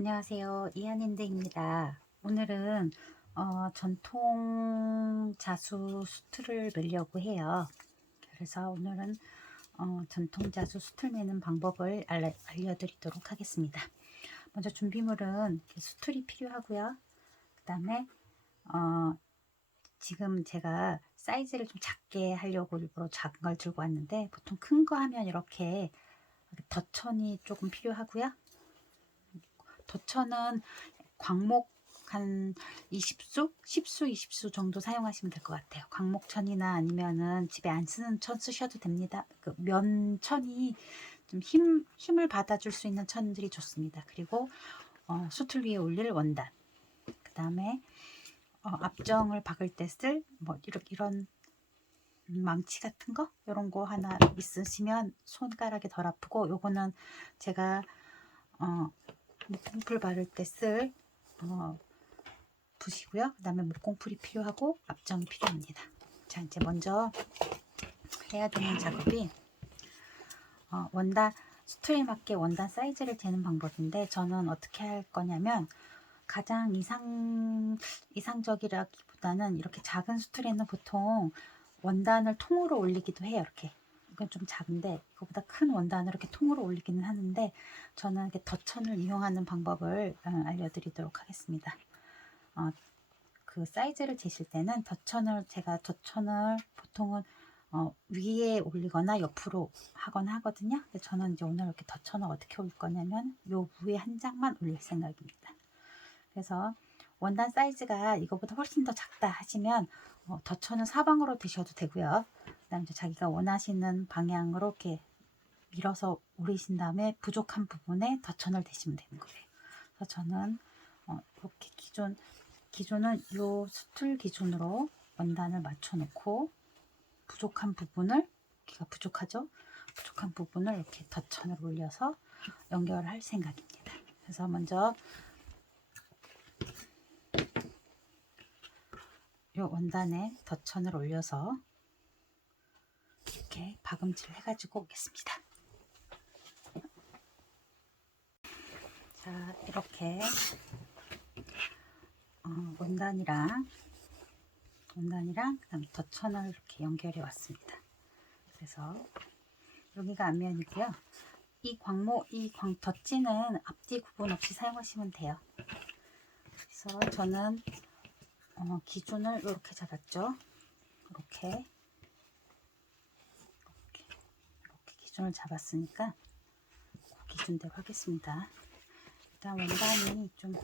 안녕하세요. 이한인대입니다. 오늘은 전통 자수 수틀을 매려고 해요. 그래서 오늘은 전통 자수 수틀 매는 방법을 알려드리도록 하겠습니다. 먼저 준비물은 수틀이 필요하고요. 그 다음에 지금 제가 사이즈를 좀 작게 하려고 일부러 작은 걸 들고 왔는데, 보통 큰 거 하면 이렇게 덧천이 조금 필요하고요. 덧천은 광목 한 20수? 10수, 20수 정도 사용하시면 될 것 같아요. 광목천이나 아니면은 집에 안 쓰는 천 쓰셔도 됩니다. 그 면천이 좀 힘을 받아줄 수 있는 천들이 좋습니다. 그리고 수틀 위에 올릴 원단, 그 다음에 압정을 박을 때 쓸 뭐 이런 망치 같은 거, 이런 거 하나 있으시면 손가락이 덜 아프고, 요거는 제가 목공풀 바를 때 쓸 붓이고요. 그 다음에 목공풀이 필요하고 압정이 필요합니다. 자, 이제 먼저 해야 되는 작업이 원단 수틀에 맞게 원단 사이즈를 재는 방법인데, 저는 어떻게 할 거냐면, 가장 이상적이라기보다는 이렇게 작은 수틀에는 보통 원단을 통으로 올리기도 해요. 이렇게, 이건 좀 작은데 이거보다 큰 원단을 이렇게 통으로 올리기는 하는데, 저는 이렇게 덧천을 이용하는 방법을 알려드리도록 하겠습니다. 그 사이즈를 재실 때는 제가 덧천을 보통은 위에 올리거나 옆으로 하거나 하거든요. 근데 저는 이제 오늘 이렇게 덧천을 어떻게 올릴 거냐면, 요 위에 한 장만 올릴 생각입니다. 그래서 원단 사이즈가 이거보다 훨씬 더 작다 하시면 덧천은 사방으로 드셔도 되고요. 그다음에 자기가 원하시는 방향으로 이렇게 밀어서 올리신 다음에 부족한 부분에 덧천을 대시면 되는 거예요. 그래서 저는 이렇게 기준은 요 수틀 기준으로 원단을 맞춰 놓고, 부족한 부분을, 여기가 부족하죠? 부족한 부분을 이렇게 덧천을 올려서 연결할 생각입니다. 그래서 먼저 요 원단에 덧천을 올려서 이렇게 박음질을 해가지고 오겠습니다. 자, 이렇게 원단이랑 그다음 덧천을 이렇게 연결해 왔습니다. 그래서 여기가 앞면이고요. 이 덧지는 앞뒤 구분 없이 사용하시면 돼요. 그래서 저는 기준을 이렇게 잡았죠. 이렇게 기준을 잡았으니까 그 기준대로 하겠습니다. 일단 원단이 좀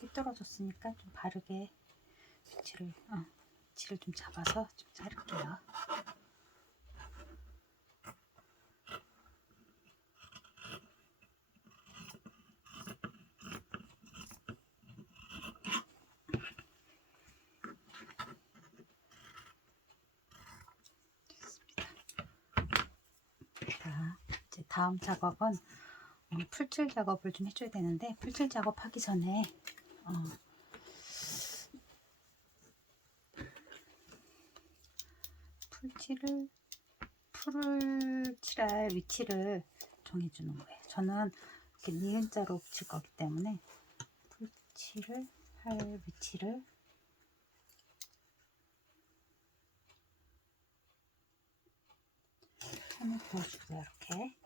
삐뚤어졌으니까 좀 바르게 위치를 좀 잡아서 좀 자를게요. 자, 이제 다음 작업은 풀칠 작업을 좀 해줘야 되는데, 풀칠 작업하기 전에 풀을 칠할 위치를 정해주는 거예요. 저는 이렇게 니은자로 칠 거기 때문에 풀칠을 할 위치를 한번 보여주고요. 이렇게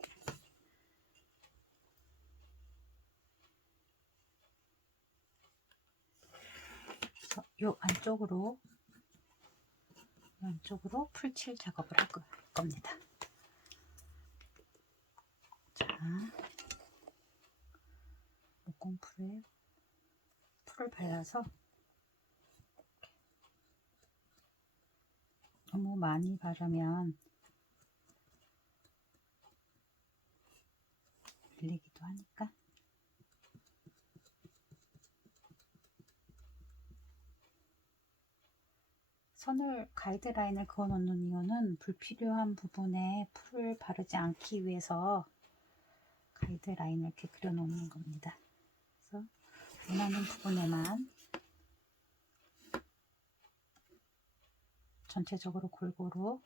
요 안쪽으로 풀칠 작업을 할 겁니다. 자, 목공풀에 풀을 발라서, 너무 많이 바르면 밀리기도 하니까 선을 가이드라인을 그어 놓는 이유는 불필요한 부분에 풀을 바르지 않기 위해서 가이드라인을 이렇게 그려 놓는 겁니다. 그래서 원하는 부분에만 전체적으로 골고루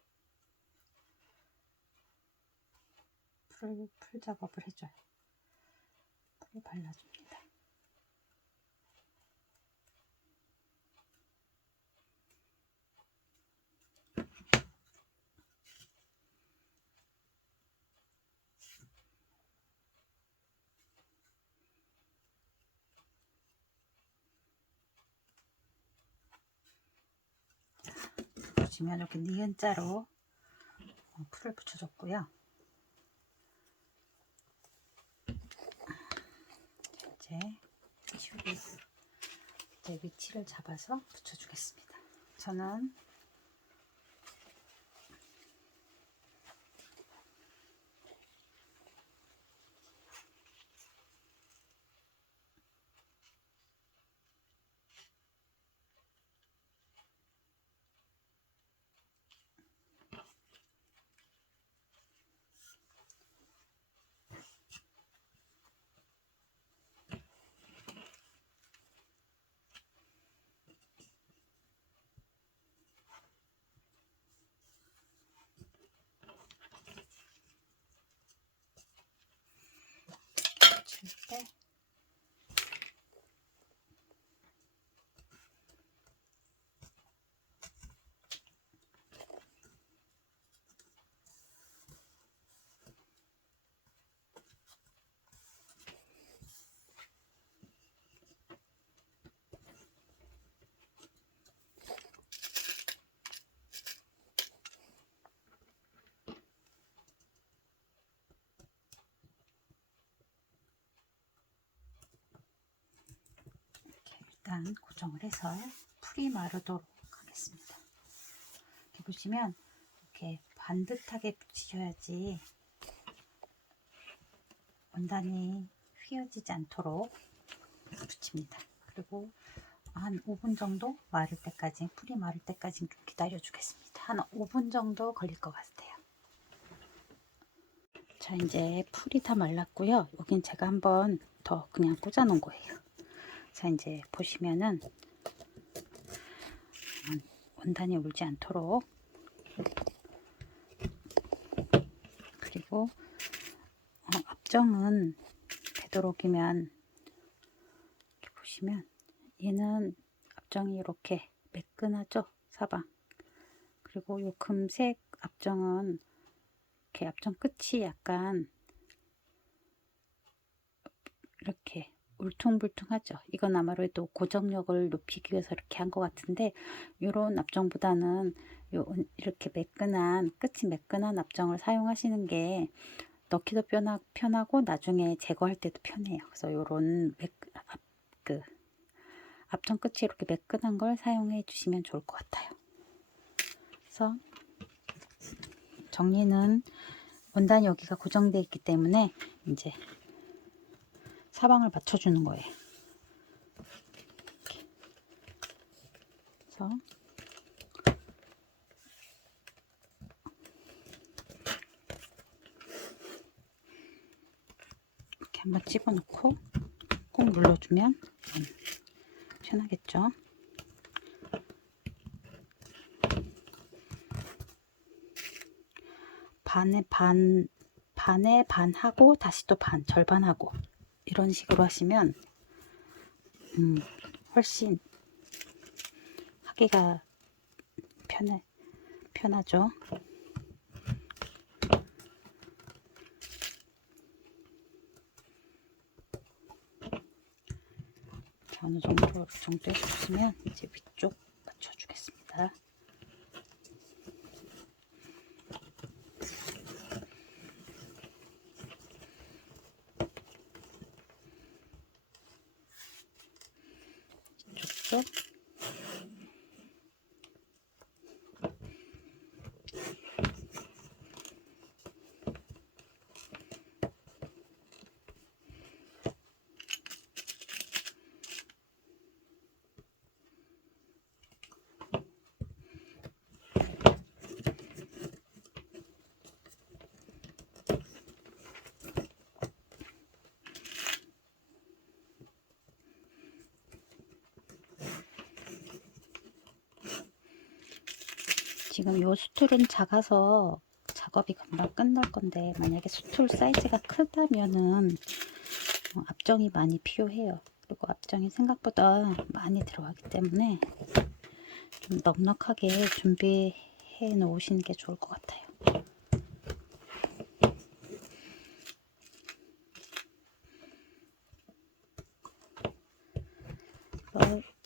풀 작업을 해줘요. 풀을 발라줍니다. 보시면 이렇게 니은자로 풀을 붙여줬고요. 이제 위치를 잡아서 붙여주겠습니다. 저는 줄 때 일단 고정을 해서 풀이 마르도록 하겠습니다. 이렇게 보시면 이렇게 반듯하게 붙이셔야지 원단이 휘어지지 않도록 붙입니다. 그리고 한 5분 정도 마를 때까지, 풀이 마를 때까지 좀 기다려 주겠습니다. 한 5분 정도 걸릴 것 같아요. 자, 이제 풀이 다 말랐고요. 여긴 제가 한번 더 그냥 꽂아 놓은 거예요. 자, 이제 보시면은 원단이 울지 않도록, 그리고 앞정은 되도록이면 이렇게 보시면 얘는 앞정이 이렇게 매끈하죠, 사방. 그리고 요 금색 앞정은 이렇게 앞정 끝이 약간 이렇게 울퉁불퉁하죠. 이건 아무래도 고정력을 높이기 위해서 이렇게 한 것 같은데, 이런 앞정보다는 이렇게 매끈한, 끝이 매끈한 앞정을 사용하시는 게 넣기도 편하고 나중에 제거할 때도 편해요. 그래서 이런 앞정 끝이 이렇게 매끈한 걸 사용해 주시면 좋을 것 같아요. 그래서 정리는 원단이 여기가 고정되어 있기 때문에 이제 사방을 맞춰주는 거예요. 그래서 이렇게 한번 집어넣고 꼭 눌러주면 편하겠죠. 반에 반 하고 다시 또 반, 절반하고 이런 식으로 하시면 훨씬 하기가 편하죠. 어느 정도 해주시면 이제 위쪽 맞춰주겠습니다. 이쪽도 지금 요 수틀은 작아서 작업이 금방 끝날 건데, 만약에 수틀 사이즈가 크다면은 앞정이 많이 필요해요. 그리고 앞정이 생각보다 많이 들어가기 때문에 좀 넉넉하게 준비해 놓으시는 게 좋을 것 같아요.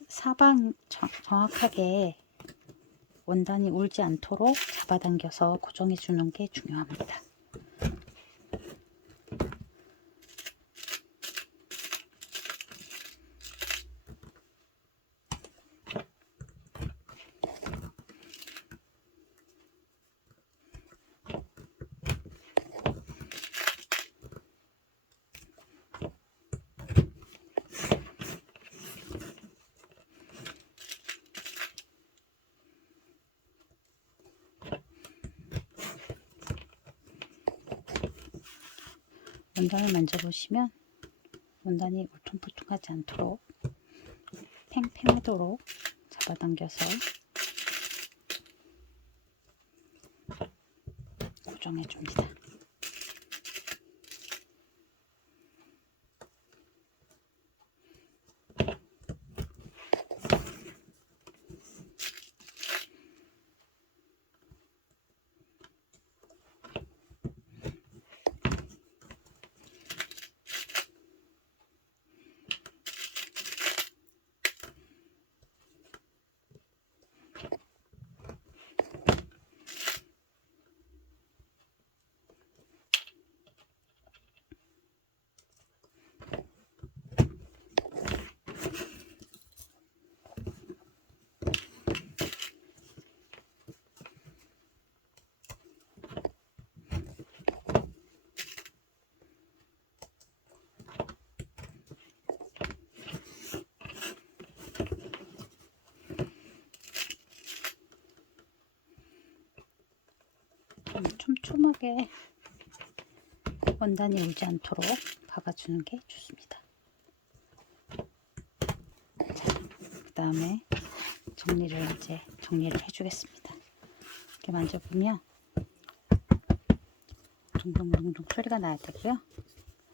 사방 정확하게 원단이 울지 않도록 잡아당겨서 고정해 주는 게 중요합니다. 원단을 만져보시면 원단이 울퉁불퉁하지 않도록 팽팽하도록 잡아당겨서 고정해 줍니다. 촘촘하게 원단이 울지 않도록 박아주는 게 좋습니다. 그 다음에 정리를 해주겠습니다. 이렇게 만져보면 둥둥둥둥 소리가 나야 되고요.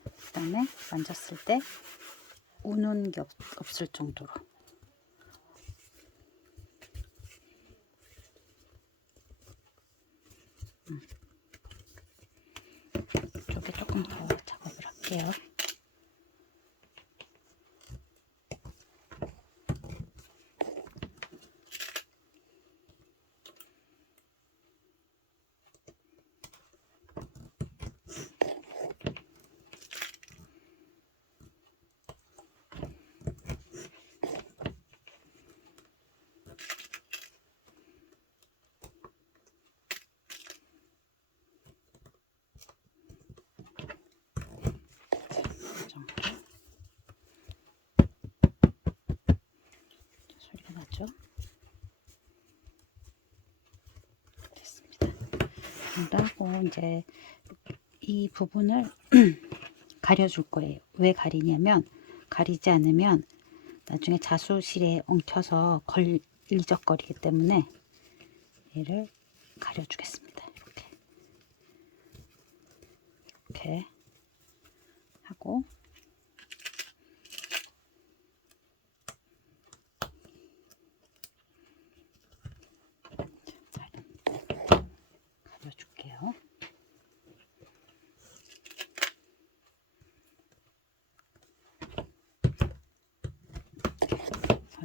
그 다음에 만졌을 때 우는 게 없을 정도로 이쪽에 조금 더 작업을 할게요. 소리가 나죠? 됐습니다. 하고 이제 이 부분을 가려줄 거예요. 왜 가리냐면 가리지 않으면 나중에 자수실에 엉켜서 걸리적거리기 때문에 얘를 가려주겠습니다. 이렇게 하고 가려줄게요.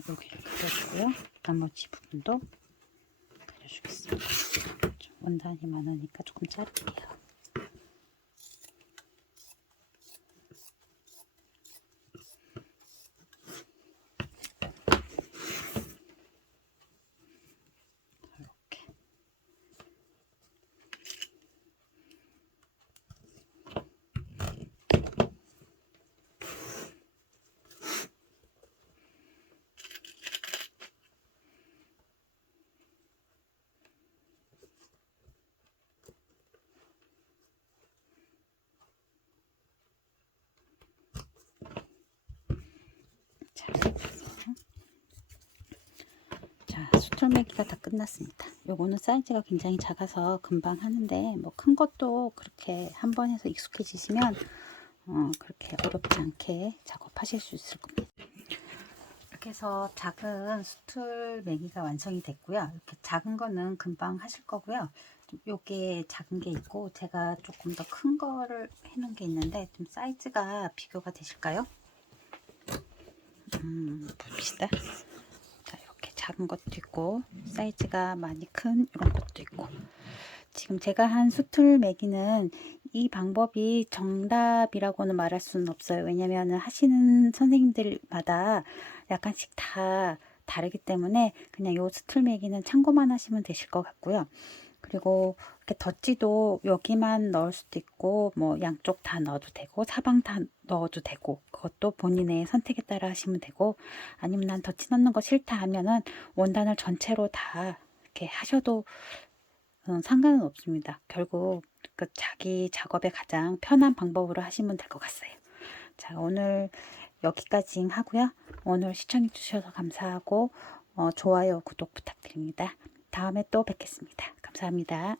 여기를 가려주고요. 나머지 부분도 가려주겠습니다. 원단이 많으니까 조금 자를게요. 자, 수틀매기가 다 끝났습니다. 요거는 사이즈가 굉장히 작아서 금방 하는데 뭐 큰 것도 그렇게 한 번 해서 익숙해지시면 그렇게 어렵지 않게 작업하실 수 있을 겁니다. 이렇게 해서 작은 수틀매기가 완성이 됐고요. 이렇게 작은 거는 금방 하실 거고요. 요게 작은 게 있고 제가 조금 더 큰 거를 해놓은 게 있는데 좀 사이즈가 비교가 되실까요? 봅시다. 자, 이렇게 작은 것도 있고 사이즈가 많이 큰 이런 것도 있고, 지금 제가 한 수틀 매기는 이 방법이 정답이라고는 말할 수는 없어요. 왜냐면 하시는 선생님들마다 약간씩 다 다르기 때문에 그냥 요 수틀 매기는 참고만 하시면 되실 것 같고요. 그리고 이렇게 덧지도 여기만 넣을 수도 있고 뭐 양쪽 다 넣어도 되고 사방 다 넣어도 되고, 그것도 본인의 선택에 따라 하시면 되고, 아니면 난 덧지 넣는 거 싫다 하면은 원단을 전체로 다 이렇게 하셔도 상관은 없습니다. 결국 그 자기 작업에 가장 편한 방법으로 하시면 될 것 같아요. 자, 오늘 여기까지 하고요. 오늘 시청해 주셔서 감사하고 좋아요, 구독 부탁드립니다. 다음에 또 뵙겠습니다. 감사합니다.